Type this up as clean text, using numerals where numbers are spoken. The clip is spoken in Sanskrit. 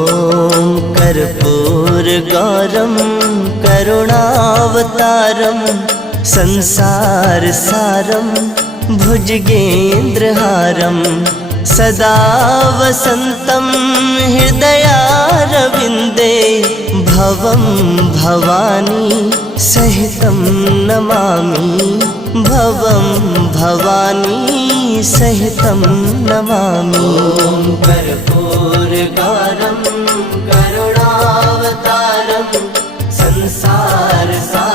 ॐ कर्पूरगौरं करुणावतारं संसारसारं भुजगेन्द्रहारं सदा वसन्तं हृदयारविन्दे भवं भवानी सहितं नमामि भवं भवानी सहितं नमामि। कर्पूरगौरं करुणावतारं संसारसारं